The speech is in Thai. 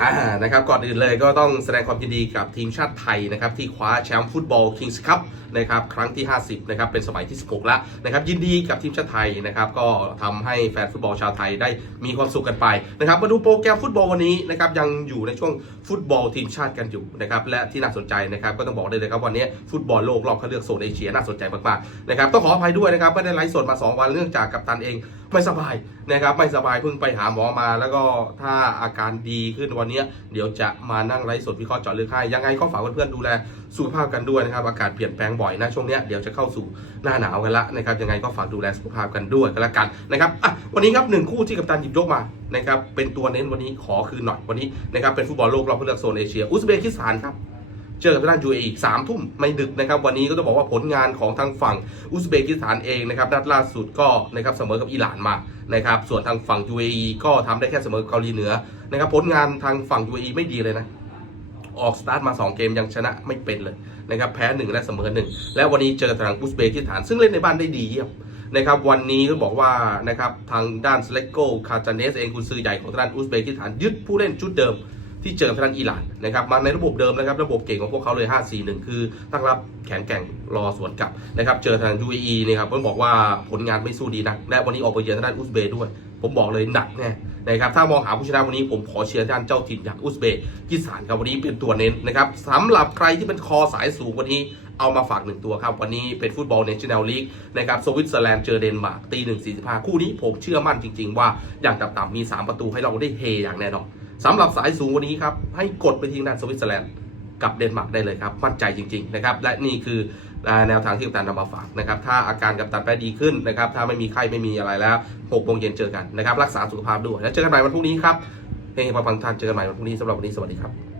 อ่านะครับก่อนอื่นเลยก็ต้องแสดงความยินดีกับทีมชาติไทยนะครับที่คว้าแชมป์ฟุตบอลคิงส์คัพนะครับครั้งที่ 50นะครับเป็นสมัยที่ 16 แล้วนะครับยินดีกับทีมชาติไทยนะครับก็ทำให้แฟนฟุตบอลชาวไทยได้มีความสุขกันไปนะครับมาดูโปรแกรมฟุตบอลวันนี้นะครับยังอยู่ในช่วงฟุตบอลทีมชาติกันอยู่นะครับและที่น่าสนใจนะครับก็ต้องบอกได้เลยครับวันนี้ฟุตบอลโลกรอบคัดเลือกโซนเอเชียน่าสนใจมากๆนะครับต้องขออภัยด้วยนะครับไม่ได้ไลฟ์สดมา 2 วันเนื่องจากกัปตันเอง ไม่สบายนะครับ ไม่สบายเพิ่งไปหาหมอมา แล้วก็ถ้าอาการดีขึ้นวันนี้เดี๋ยวจะมานั่งไลฟ์สดวิเคราะห์เจาะลึกให้ยังไงก็ฝากเพื่อนๆดูแลสุขภาพกันด้วยนะครับอากาศเปลี่ยนแปลงบ่อยนะช่วงนี้เดี๋ยวจะเข้าสู่หน้าหนาวกันละนะครับยังไงก็ฝากดูแลสุขภาพกันด้วยกันละกันนะครับอะวันนี้ครับหนึ่งคู่ที่กัปตันหยิบยกมานะครับเป็นตัวเน้นวันนี้ขอคืนหน่อยวันนี้นะครับเป็นฟุตบอลโลกรอบเลือกโซนเอเชียอุซเบกิสถานครับ เจอกับทางด้านยูเออีกสามทุ่มไม่ดึกนะครับ วันนี้ก็ต้องบอกว่าผลงานของทางฝั่งอุซเบกิสถานเองนะครับนัดล่าสุดก็นะครับเสมอกับอิหร่านมานะครับส่วนทางฝั่ง UAE ก็ทำได้แค่เสมอกับเกาหลีเหนือนะครับผลงานทางฝั่ง UAE ไม่ดีเลยนะออกสตาร์ทมา 2 เกมยังชนะไม่เป็นเลยนะครับแพ้ 1 และเสมอ 1 และวันนี้เจอทางอุซเบกิสถาน ซึ่งเล่นในบ้านได้ดีเยี่ยมนะครับวันนี้ก็บอกว่านะครับทางด้านสเลโกคาจาเนสเองคุณซื้อใหญ่ของทางด้านอุซเบกิสถานยึดผู้เล่นชุดเดิม ที่เจอทางด้านอิหร่านนะครับมาในระบบเดิมนะครับระบบเก่งของพวกเขาเลย 5-4-1 คือตั้งรับแข็งแกร่งรอสวนกลับนะครับเจอทาง UAE เนี่ยครับต้องบอกว่าผลงานไม่สู้ดีนัก และวันนี้ออกไปเยือนทางด้านอุซเบย์ด้วย ผมบอกเลยหนักแน่นะครับถ้ามองหาผู้ชนะวันนี้ผมขอเชียร์ด้านเจ้าถิ่นอย่างอุซเบย์กิสถานครับวันนี้เป็นตัวเน้นนะครับสำหรับใครที่เป็นคอสายสูงวันนี้เอามาฝากหนึ่งตัวครับ วันนี้เป็นฟุตบอลเนชั่นแนลลีกนะครับสวิตเซอร์แลนด์เจอเดนมาร์กตีหนึ่งสี่สิบห้าคู่นี้ผมเชื่อมั่นจริง ๆ ว่าอย่างต่ำๆมี 3 ประตูให้เราได้เฮอย่างแน่นอน สำหรับสายสูงวันนี้ครับให้กดไปที่ด้านสวิตเซอร์แลนด์กับเดนมาร์กได้เลยครับ มั่นใจจริงๆนะครับและนี่คือแนวทางที่กัปตันนำมาฝากนะครับถ้าอาการกัปตันแปรดีขึ้นนะครับถ้าไม่มีไข้ไม่มีอะไรแล้ว6โมงเย็นเจอกันนะครับรักษาสุขภาพด้วยแล้วเจอกันใหม่วันพรุ่งนี้ครับเฮ้ยพังทานเจอกันใหม่วันพรุ่งนี้สำหรับวันนี้สวัสดีครับ